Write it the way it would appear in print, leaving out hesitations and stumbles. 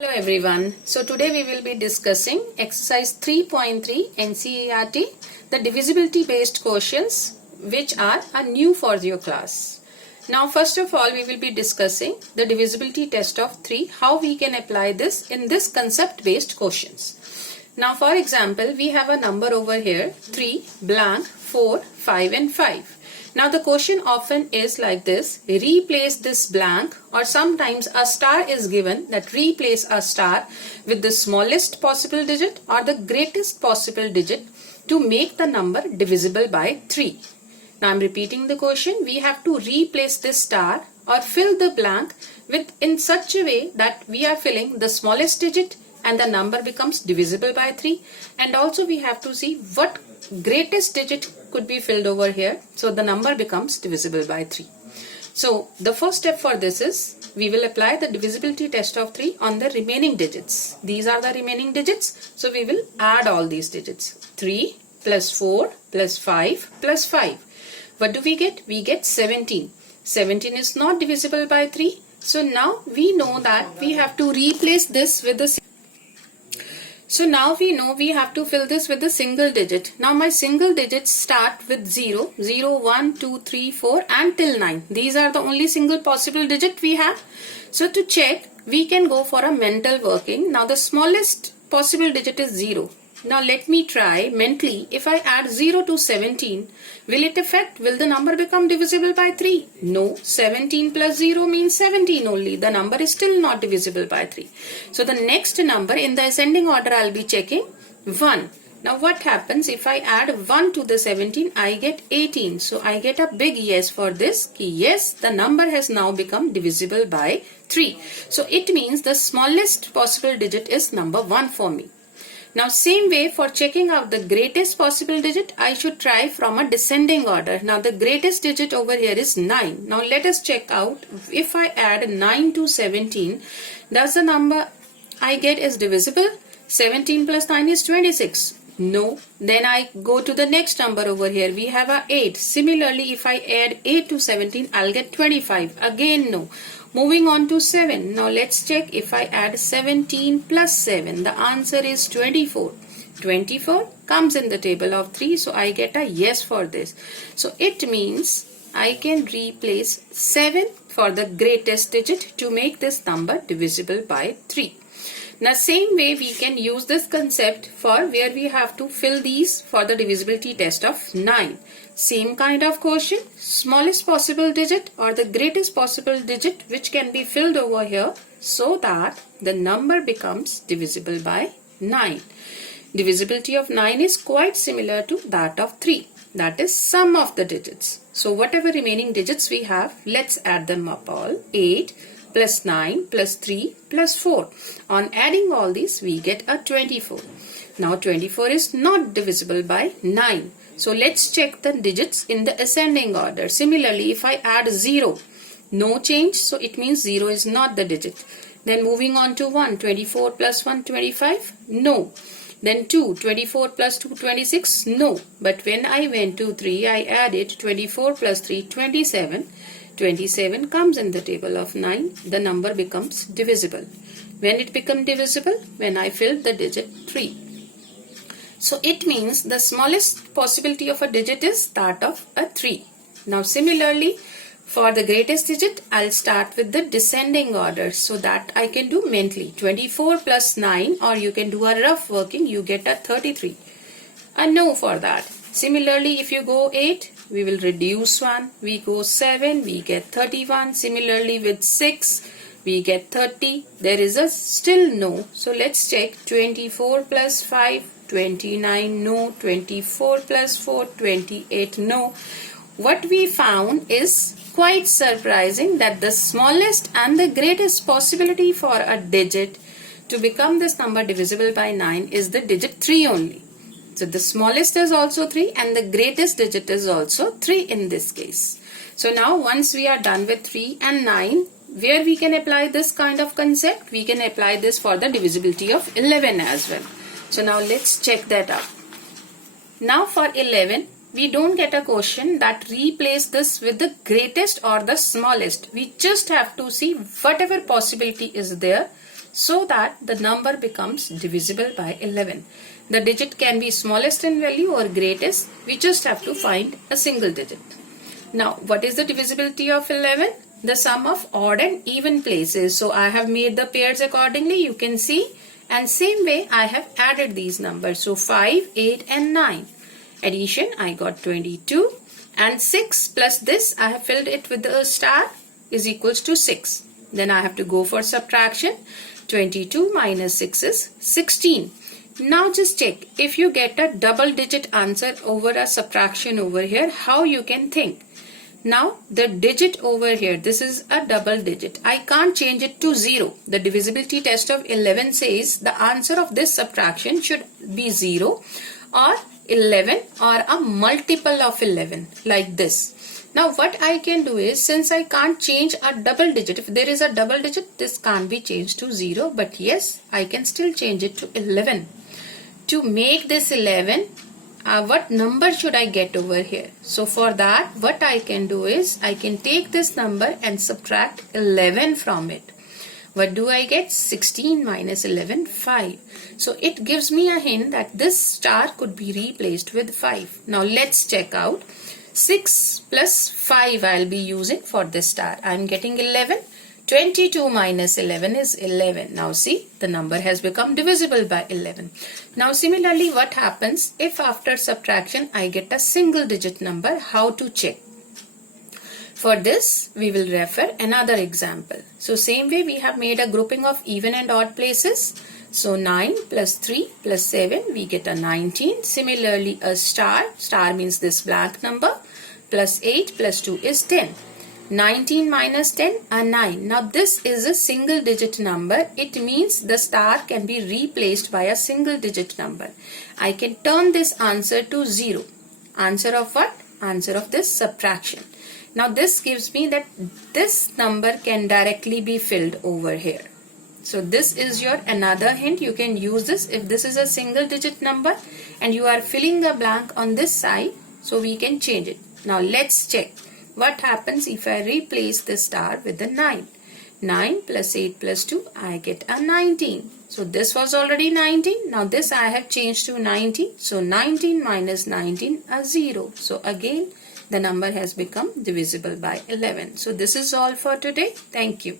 Hello everyone. So today we will be discussing exercise 3.3 NCERT, the divisibility based questions which are new for your class. Now first of all we will be discussing the divisibility test of 3, how we can apply this in this concept based questions. Now for example we have a number over here 3, blank, 4, 5 and 5. Now the question often is like this, replace this blank, or sometimes a star is given that replace a star with the smallest possible digit or the greatest possible digit to make the number divisible by 3. Now I am repeating the question, we have to replace this star or fill the blank with in such a way that we are filling the smallest digit and the number becomes divisible by 3, and also we have to see what greatest digit could be filled over here, so the number becomes divisible by 3. So the first step for this is we will apply the divisibility test of 3 on the remaining digits. These are the remaining digits, so we will add all these digits. 3 plus 4 plus 5 plus 5. What do we get? We get 17. 17 is not divisible by 3, so now we know that we have to replace this with the now we know we have to fill this with a single digit. Now my single digits start with 0, 0, 1, 2, 3, 4 and till 9. These are the only single possible digit we have. So to check, we can go for a mental working. Now the smallest possible digit is 0. Now let me try mentally. If I add 0 to 17, will the number become divisible by 3? No, 17 plus 0 means 17 only. The number is still not divisible by 3. So the next number in the ascending order I will be checking 1. Now what happens if I add 1 to the 17? I get 18. So I get a big yes for this. Yes, the number has now become divisible by 3. So it means the smallest possible digit is number 1 for me. Now same way for checking out the greatest possible digit, I should try from a descending order. Now the greatest digit over here is 9. Now let us check out, if I add 9 to 17, does the number I get is divisible? 17 plus 9 is 26. No. Then I go to the next number over here. We have a 8. Similarly, if I add 8 to 17, I'll get 25. Again, no. Moving on to 7. Now let's check if I add 17 plus 7. The answer is 24. 24 comes in the table of 3. So I get a yes for this. So it means I can replace 7 for the greatest digit to make this number divisible by 3. Now same way we can use this concept for where we have to fill these for the divisibility test of 9. Same kind of question, smallest possible digit or the greatest possible digit which can be filled over here so that the number becomes divisible by 9. Divisibility of 9 is quite similar to that of 3. That is sum of the digits. So whatever remaining digits we have, let's add them up all. 8 plus 9 plus 3 plus 4. On adding all these we get a 24. Now 24 is not divisible by 9. So let's check the digits in the ascending order. Similarly, if I add 0, no change, so it means 0 is not the digit. Then moving on to 1, 24 plus 1, 25, no. Then 2, 24 plus 2, 26, no. But when I went to 3, I added 24 plus 3, 27. 27 comes in the table of 9. The number becomes divisible. When it becomes divisible? When I fill the digit 3. So it means the smallest possibility of a digit is that of a 3. Now similarly, for the greatest digit, I'll start with the descending order so that I can do mentally. 24 plus 9, or you can do a rough working, you get a 33. A no for that. Similarly, if you go 8, we will reduce 1. We go 7, we get 31. Similarly with 6, we get 30. There is a still no. So let's check 24 plus 5. 29 no, 24 plus 4, 28 no. What we found is quite surprising that the smallest and the greatest possibility for a digit to become this number divisible by 9 is the digit 3 only. So the smallest is also 3 and the greatest digit is also 3 in this case. So now once we are done with 3 and 9, where we can apply this kind of concept, we can apply this for the divisibility of 11 as well. So now let's check that out. Now for 11, we don't get a question that replace this with the greatest or the smallest. We just have to see whatever possibility is there so that the number becomes divisible by 11. The digit can be smallest in value or greatest. We just have to find a single digit. Now, what is the divisibility of 11? The sum of odd and even places. So, I have made the pairs accordingly. You can see. And same way, I have added these numbers. So, 5, 8 and 9. Addition, I got 22. And 6 plus this, I have filled it with a star, is equals to 6. Then I have to go for subtraction. 22 minus 6 is 16. Now just check, if you get a double digit answer over a subtraction over here, how you can think. Now the digit over here, this is a double digit. I can't change it to 0. The divisibility test of 11 says the answer of this subtraction should be 0 or 11 or a multiple of 11 like this. Now what I can do is, since I can't change a double digit, if there is a double digit, this can't be changed to 0, but yes, I can still change it to 11. To make this 11, what number should I get over here? So for that, what I can do is, I can take this number and subtract 11 from it. What do I get? 16 minus 11, 5. So it gives me a hint that this star could be replaced with 5. Now let's check out. 6 plus 5 I'll be using for this star. I'm getting 11. 22 minus 11 is 11. Now see, the number has become divisible by 11. Now similarly, what happens if after subtraction I get a single digit number? How to check? For this, we will refer another example. So same way, we have made a grouping of even and odd places. So 9 plus 3 plus 7, we get a 19. Similarly, a star means this blank number, plus 8 plus 2 is 10. 19 minus 10, a 9. Now this is a single digit number. It means the star can be replaced by a single digit number. I can turn this answer to 0. Answer of what? Answer of this subtraction. Now this gives me that this number can directly be filled over here. So this is your another hint. You can use this if this is a single digit number and you are filling a blank on this side. So we can change it. Now let's check. What happens if I replace the star with a 9? 9 plus 8 plus 2, I get a 19. So this was already 19. Now this I have changed to 19. So 19 minus 19 a 0. So again the number has become divisible by 11. So this is all for today. Thank you.